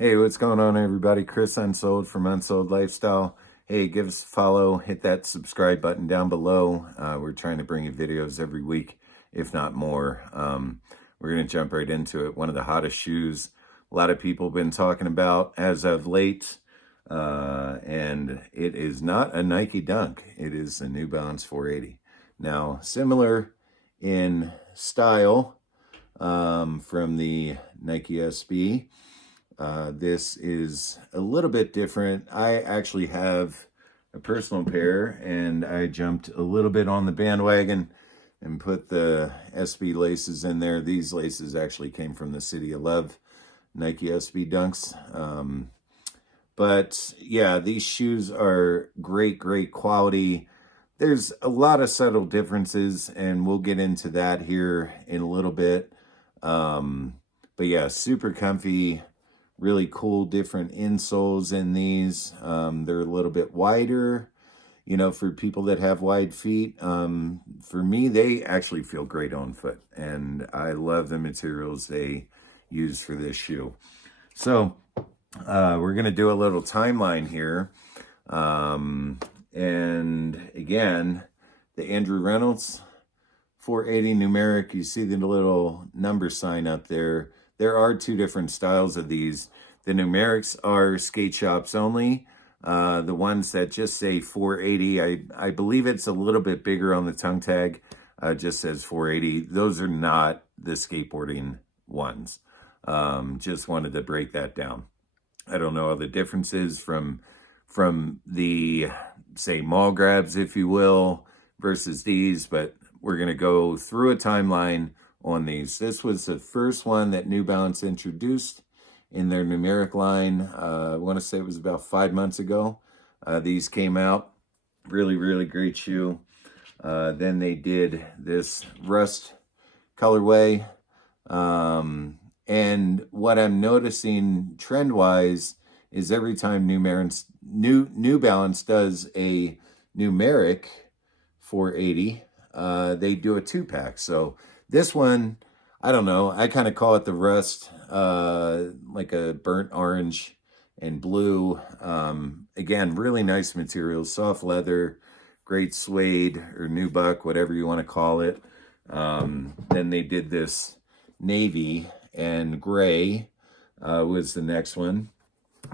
Hey, what's going on, everybody? Chris Unsold from Unsold Lifestyle. Hey, give us a follow, hit that subscribe button down below. We're trying to bring you videos every week, if not more. We're going to jump right into it. One of the hottest shoes a lot of people have been talking about as of late, and it is not a Nike Dunk. It is the New Balance 480. Now, similar in style from the Nike SB. This is a little bit different. I actually have a personal pair, and I jumped a little bit on the bandwagon and put the SB laces in there. These laces actually came from the City of Love Nike SB Dunks. But yeah, these shoes are great quality. There's a lot of subtle differences, and we'll get into that here in a little bit. But yeah, super comfy. Really cool different insoles in these. They're a little bit wider, for people that have wide feet. For me, they actually feel great on foot, and I love the materials they use for this shoe. So we're going to do a little timeline here. And again, the Andrew Reynolds 480 numeric, you see the little number sign up there. There are two different styles of these. The numerics are skate shops only. The ones that just say 480, I believe it's a little bit bigger on the tongue tag, just says 480. Those are not the skateboarding ones. Just wanted to break that down. I don't know all the differences from the, say, mall grabs, if you will, versus these, but we're going to go through a timeline on these. This was the first one that New Balance introduced in their numeric line. I want to say it was about 5 months ago. These came out. Really great shoe. Then they did this rust colorway. And what I'm noticing trend-wise is every time New Balance does a numeric 480, they do a 2-pack. So this one, I don't know, I kind of call it the rust, like a burnt orange and blue. Again, really nice materials, soft leather, great suede or nubuck, whatever you want to call it. Then they did this navy and gray was the next one.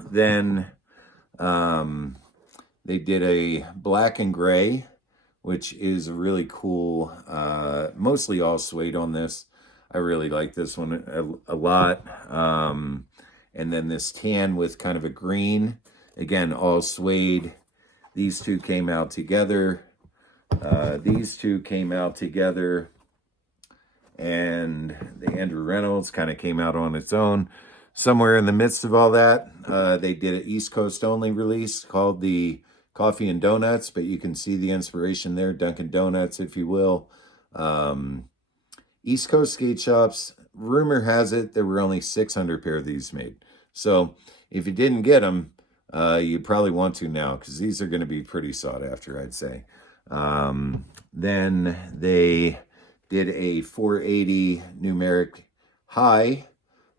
Then they did a black and gray, which is really cool. Mostly all suede on this. I really like this one a lot. And then this tan with kind of a green. Again, all suede. These two came out together. These two came out together. And the Andrew Reynolds kind of came out on its own. Somewhere in the midst of all that, they did an East Coast only release called the Coffee and Donuts, but you can see the inspiration there, Dunkin' Donuts, if you will. East Coast skate shops, rumor has it there were only 600 pair of these made. So if you didn't get them, you probably want to now, because these are going to be pretty sought after, I'd say. Then they did a 480 numeric high.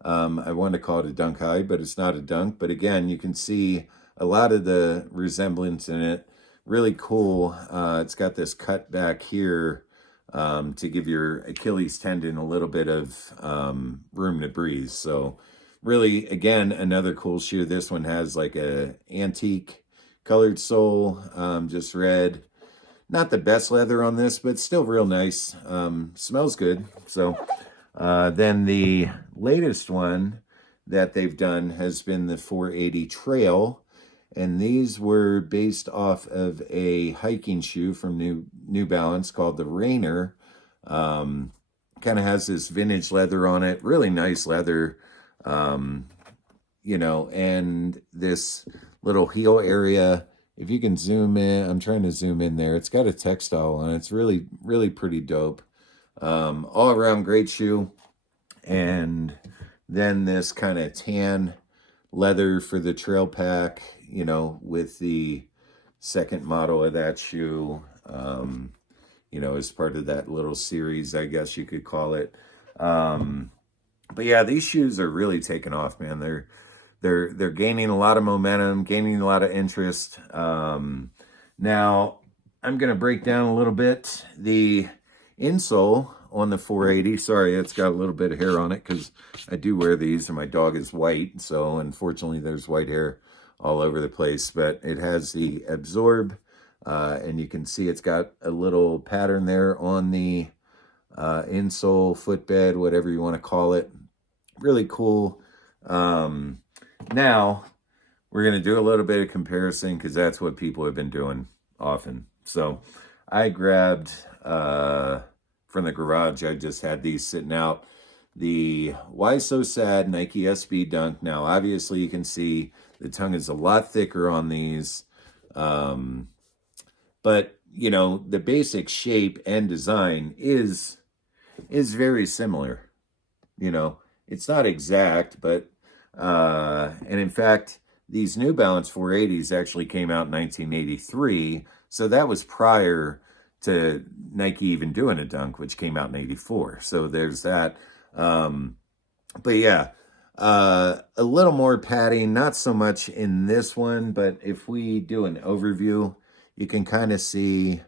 I want to call it a dunk high, but it's not a dunk. But again, you can see a lot of the resemblance in it. Really cool. It's got this cut back here to give your Achilles tendon a little bit of room to breathe. So really, again, another cool shoe. This one has like a antique colored sole, just red. Not the best leather on this, but still real nice. Smells good. So then the latest one that they've done has been the 480 Trail. And these were based off of a hiking shoe from New Balance called the Rainer. Kind of has this vintage leather on it. Really nice leather. And this little heel area. If you can zoom in, I'm trying to zoom in there. It's got a textile on it. It's really pretty dope. All around great shoe. And then this kind of tan leather for the trail pack, with the second model of that shoe, as part of that little series, I guess you could call it. But yeah, these shoes are really taking off, man. they're gaining a lot of momentum, gaining a lot of interest. Now, I'm going to break down a little bit the insole on the 480. Sorry, it's got a little bit of hair on it because I do wear these and my dog is white. So unfortunately, there's white hair all over the place. But it has the absorb, and you can see it's got a little pattern there on the insole, footbed, whatever you want to call it. Really cool. Now, we're going to do a little bit of comparison because that's what people have been doing often. So I grabbed from the garage, I just had these sitting out, the Why So Sad Nike SB Dunk. Now, obviously, you can see the tongue is a lot thicker on these. But, you know, the basic shape and design is very similar. You know, it's not exact, but, and in fact, these New Balance 480s actually came out in 1983. So that was prior to Nike even doing a dunk, which came out in 84. So there's that. But yeah, a little more padding, not so much in this one, but if we do an overview, you can kind of see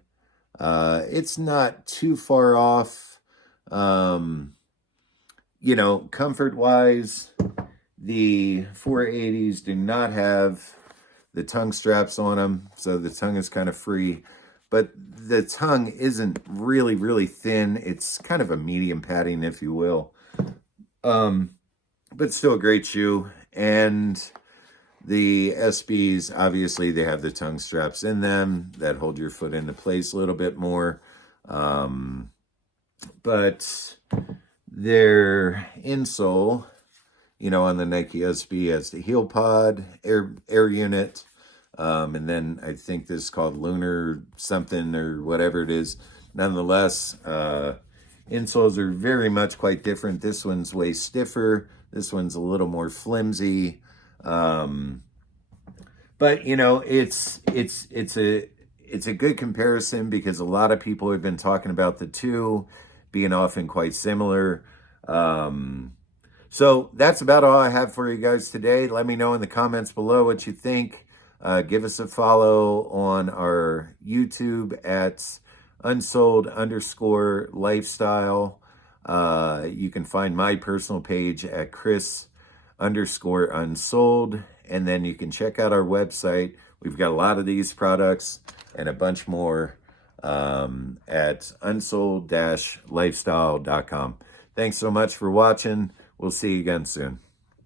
it's not too far off. You know, comfort-wise, the 480s do not have the tongue straps on them, so the tongue is kind of free. But the tongue isn't really, really thin. It's kind of a medium padding, if you will. But still a great shoe. And the SBs, obviously, they have the tongue straps in them that hold your foot into place a little bit more. But their insole, you know, on the Nike SB has the heel pod, air unit, and then I think this is called Lunar something or whatever it is. Nonetheless, insoles are very much quite different. This one's way stiffer. This one's a little more flimsy. But you know, it's a good comparison because a lot of people have been talking about the two being often quite similar. So that's about all I have for you guys today. Let me know in the comments below what you think. Give us a follow on our YouTube at unsold_lifestyle. You can find my personal page at Chris_unsold. And then you can check out our website. We've got a lot of these products and a bunch more at unsold-lifestyle.com. Thanks so much for watching. We'll see you again soon.